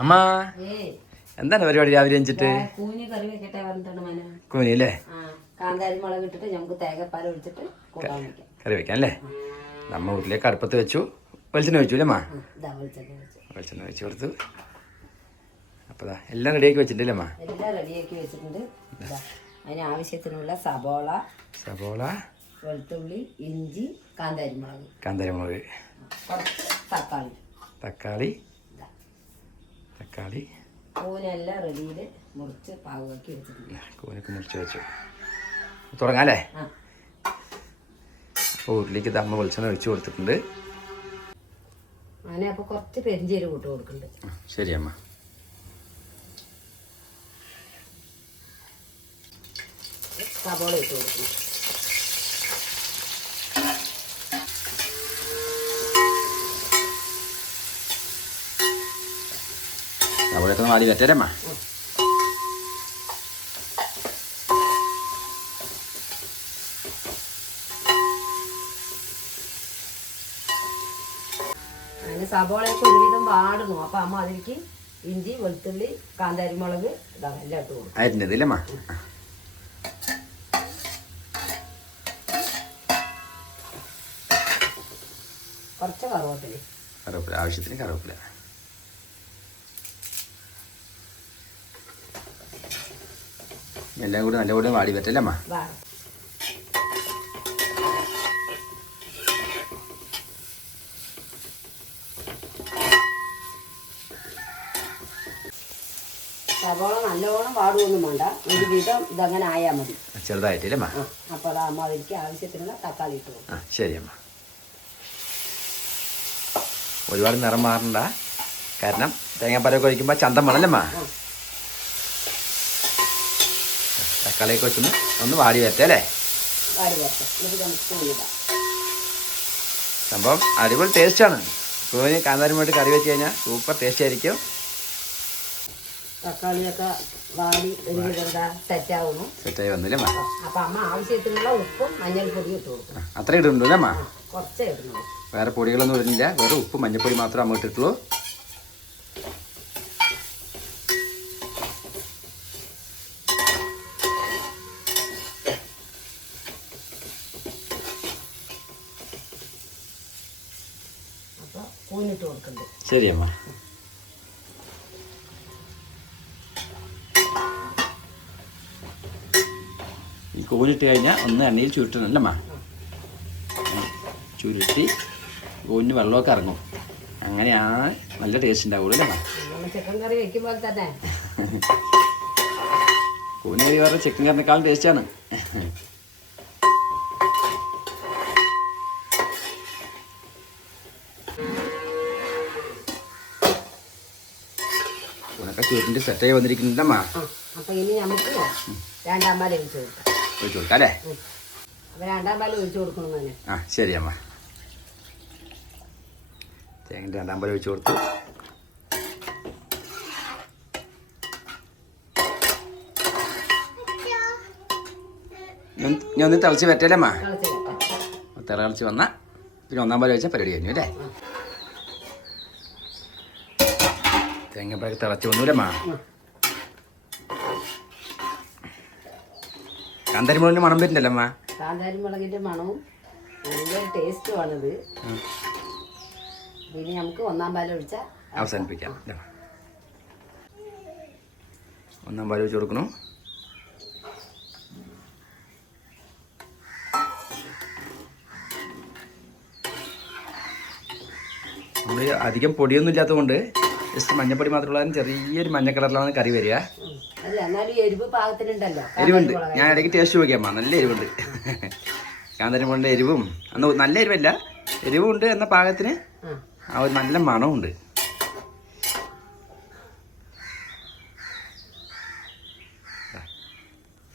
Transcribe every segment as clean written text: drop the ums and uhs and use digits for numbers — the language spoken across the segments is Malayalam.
അമ്മ എന്താണ് പരിപാടി രാവിലെ വെച്ചിട്ട്? കൂനി അല്ലേ? കറി വെക്കാം അല്ലേ? നമ്മ വീട്ടിലേക്ക് അടുപ്പത്ത് വെച്ചു. വെളിച്ചെണ്ണ വെച്ചു അല്ലേ അമ്മ? വെളിച്ചെണ്ണ വെച്ച് കൊടുത്തു. അപ്പോൾ എല്ലാം റെഡിയാക്കി വെച്ചിട്ടില്ലേ അമ്മ? എല്ലാം റെഡിയാക്കി വെച്ചിട്ടുണ്ട്. അതിന് ആവശ്യത്തിനുള്ള സബോള, വെളുത്തുള്ളി, ഇഞ്ചി, കാന്താരിമുളക്, തക്കാളി കൂനെല്ലാം റെഡിയിൽ മുറിച്ച് പാകമാക്കി വെച്ചിട്ടുണ്ട്. കൂനൊക്കെ മുറിച്ച് വെച്ചു. തുടങ്ങാം അല്ലേ? അപ്പോൾ വീട്ടിലേക്ക് ദമ്മ വെളിച്ചെണ്ണ ഒഴിച്ച് കൊടുത്തിട്ടുണ്ട്. അങ്ങനെ അപ്പോൾ കുറച്ച് പെരിഞ്ചീരകം ഇട്ട് കൊടുക്കുന്നുണ്ട്. ശരി അമ്മ. സബോള ഇട്ട് കൊടുക്കണം. സബോളയൊക്കെ വാടി വറ്റരമ്മ. അതിന് സബോളയൊക്കെ ഒരുവിധം വാടുന്നു. അപ്പം അമ്മ അതിലേക്ക് ഇഞ്ചി, വെളുത്തുള്ളി, കാന്താരിമുളക് ഇതാണ് എല്ലാം ഇട്ട് കൊടുക്കും. അരിഞ്ഞതില്ലേ അമ്മ? കുറച്ച് കറുവേപ്പില, ആവശ്യത്തിന് കറുവേപ്പില. എല്ലാം കൂടി നല്ലപോലെ വാടി പറ്റല്ലേ അമ്മ? സവോള നല്ലോണം വാടുകയൊന്നും വേണ്ട, ഒരു വിധം ഇതങ്ങനെ ആയാൽ മതി, ചെറുതായിട്ടില്ലേ അമ്മ? അപ്പോൾ അത് അമ്മ അതിലേക്ക് ആവശ്യത്തിനുള്ള തക്കാളി ഇട്ട് കൊടുക്കും. ശരി അമ്മ. ഒരുപാട് നിറം മാറണ്ട, കാരണം തേങ്ങാപ്പാലൊക്കെ ഒഴിക്കുമ്പോൾ ചന്തം വേണമല്ലമ്മ. തക്കാളിയൊക്കെ വെച്ചൊന്ന് വാടി വരട്ടെ അല്ലേ? സംഭവം അടിപൊളി ടേസ്റ്റാണ്. കൂന് കാന്താരിയുമായിട്ട് കറി വെച്ച് കഴിഞ്ഞാൽ സൂപ്പർ ടേസ്റ്റ് ആയിരിക്കും. തക്കാളിയൊക്കെ വാടി സെറ്റായി വന്നില്ലേ അമ്മ? അപ്പം അമ്മ ആവശ്യത്തിനുള്ള ഉപ്പും മഞ്ഞൾപ്പൊടിയും ഇട്ട് കൊടുക്കും. അത്ര ഇടുന്നുണ്ടല്ലേ അമ്മ? കുറച്ചേ ഇടുന്നുള്ളൂ, വേറെ പൊടികളൊന്നും ഇടുന്നില്ല, വേറെ ഉപ്പും മഞ്ഞൾപ്പൊടി മാത്രമേ അമ്മ ഇട്ടിട്ടുള്ളൂ. അപ്പോൾ കൂനിട്ട് കൊടുക്കുന്നുണ്ട്. ശരി അമ്മ. ഈ കൂനിട്ട് കഴിഞ്ഞാൽ ഒന്ന് എണ്ണയിൽ ചുരുട്ടണമല്ലേ അമ്മ? ചുരുട്ടി കൂനിന് വെള്ളമൊക്കെ ഇറങ്ങും, അങ്ങനെയാണ് നല്ല ടേസ്റ്റ് ഉണ്ടാവുള്ളൂ അല്ലേ അമ്മ? ചിക്കൻ കറി വെക്കുമ്പോൾ തന്നെ കൂന് കറി വേറെ ചിക്കൻ കറിനേക്കാളും ടേസ്റ്റാണ്. കൂനൊക്കെ ചുരുട്ടി സെറ്റായി വന്നിരിക്കുന്നുണ്ടമ്മ. അപ്പോൾ ഇനി നമുക്ക് രണ്ടാം പാൽ ഒഴിച്ച് കൊടുക്കാം അല്ലേ? അപ്പോൾ രണ്ടാം പാൽ ഒഴിച്ച് കൊടുക്കണം തന്നെ. ശരി അമ്മ. തേങ്ങ രണ്ടാം പാൽ ഒഴിച്ച് കൊടുത്തു. ഞാൻ ഒന്ന് തിളച്ച് പറ്റല്ലേ അമ്മ? തിളച്ച് വന്നാൽ പിന്നെ ഒന്നാം പാൽ വെച്ചാൽ പരിപാടി കഴിഞ്ഞു അല്ലേ? തേങ്ങാപ്പാൽ തിളച്ച് വന്നൂല്ലേ അമ്മ? കാന്താരിമുളകിന്റെ മണം വരുന്നില്ല അമ്മ? കാന്താരിമുളകിന്റെ മണവും നല്ലൊരു ടേസ്റ്റുമാണിത്. പിന്നെ നമുക്ക് ഒന്നാം പാൽ ഒഴിച്ചാൽ അവസാനിപ്പിക്കാം. ഒന്നാം പാൽ ഒഴിച്ച് കൊടുക്കണം. നമ്മൾ അധികം പൊടിയൊന്നും ഇല്ലാത്തതുകൊണ്ട് ജസ്റ്റ് മഞ്ഞപ്പൊടി മാത്രമുള്ള ചെറിയൊരു മഞ്ഞ കളറിലാണ് കറി വരിക. എരിവുണ്ട്, ഞാൻ ഇടയ്ക്ക് ടേസ്റ്റ് നോക്കിയമ്മ, നല്ല എരിവുണ്ട്. കാന്താരിമുളകിൻ്റെ എരിവും അന്ന് നല്ല എരിവല്ല, എരിവുണ്ട് എന്ന പാകത്തിന് ആ ഒരു നല്ല മണമുണ്ട്.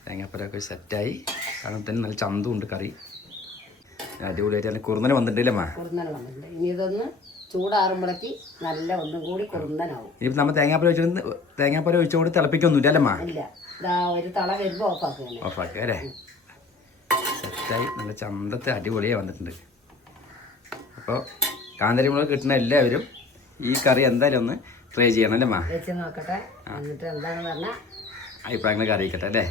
തേങ്ങാപ്പാലൊക്കെ സെറ്റായി, കാരണം തന്നെ നല്ല ചന്തമുണ്ട് കറി. അടിപൊളിയായിട്ട് നല്ല കുറുന്നനെ വന്നിട്ടില്ലേ അമ്മ? ഇനി ഇതൊന്ന് ചൂടാറുമ്പോഴേക്ക് നല്ല ഒന്നും കൂടി കുറുന്നനാവും. ഇനിയിപ്പോൾ നമ്മൾ തേങ്ങാപ്പാൽ ഒഴിച്ചുകൊണ്ട് തിളപ്പിക്കൊന്നുമില്ല അല്ലേ അമ്മ? ഇല്ല, ഒരു തള വരുമ്പോൾ ഓഫാക്കുക അല്ലേ? സെറ്റായി നല്ല ചന്തത്തെ അടിപൊളിയായി വന്നിട്ടുണ്ട്. അപ്പോൾ കാന്താരിമുളക് കിട്ടുന്ന എല്ലാവരും ഈ കറി എന്തായാലും ഒന്ന് ട്രൈ ചെയ്യണം അല്ലേ മാ? വെച്ച് നോക്കട്ടെ, എന്നിട്ട് എന്താണെന്ന് പറഞ്ഞാൽ അഭിപ്രായങ്ങളൊക്കെ അറിയിക്കട്ടെ അല്ലേ?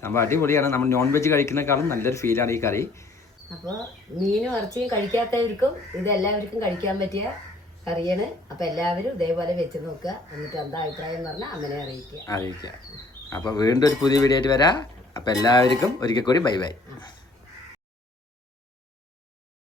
സംഭവം അടിപൊളിയാണ്. നമ്മൾ നോൺ വെജ് കഴിക്കുന്നേക്കാളും നല്ലൊരു ഫീലാണ് ഈ കറി. അപ്പോൾ മീനും ഇറച്ചിയും കഴിക്കാത്തവർക്കും ഇതെല്ലാവർക്കും കഴിക്കാൻ പറ്റിയ കറിയാണ്. അപ്പോൾ എല്ലാവരും ഇതേപോലെ വെച്ച് നോക്കുക, എന്നിട്ട് എന്താ അഭിപ്രായം പറഞ്ഞാൽ അങ്ങനെ അറിയിക്കുക. അപ്പോൾ വീണ്ടും ഒരു പുതിയ വീഡിയോ ആയിട്ട് വരാം. അപ്പോൾ എല്ലാവർക്കും ഒരിക്കൽ കൂടി ബൈ ബൈ.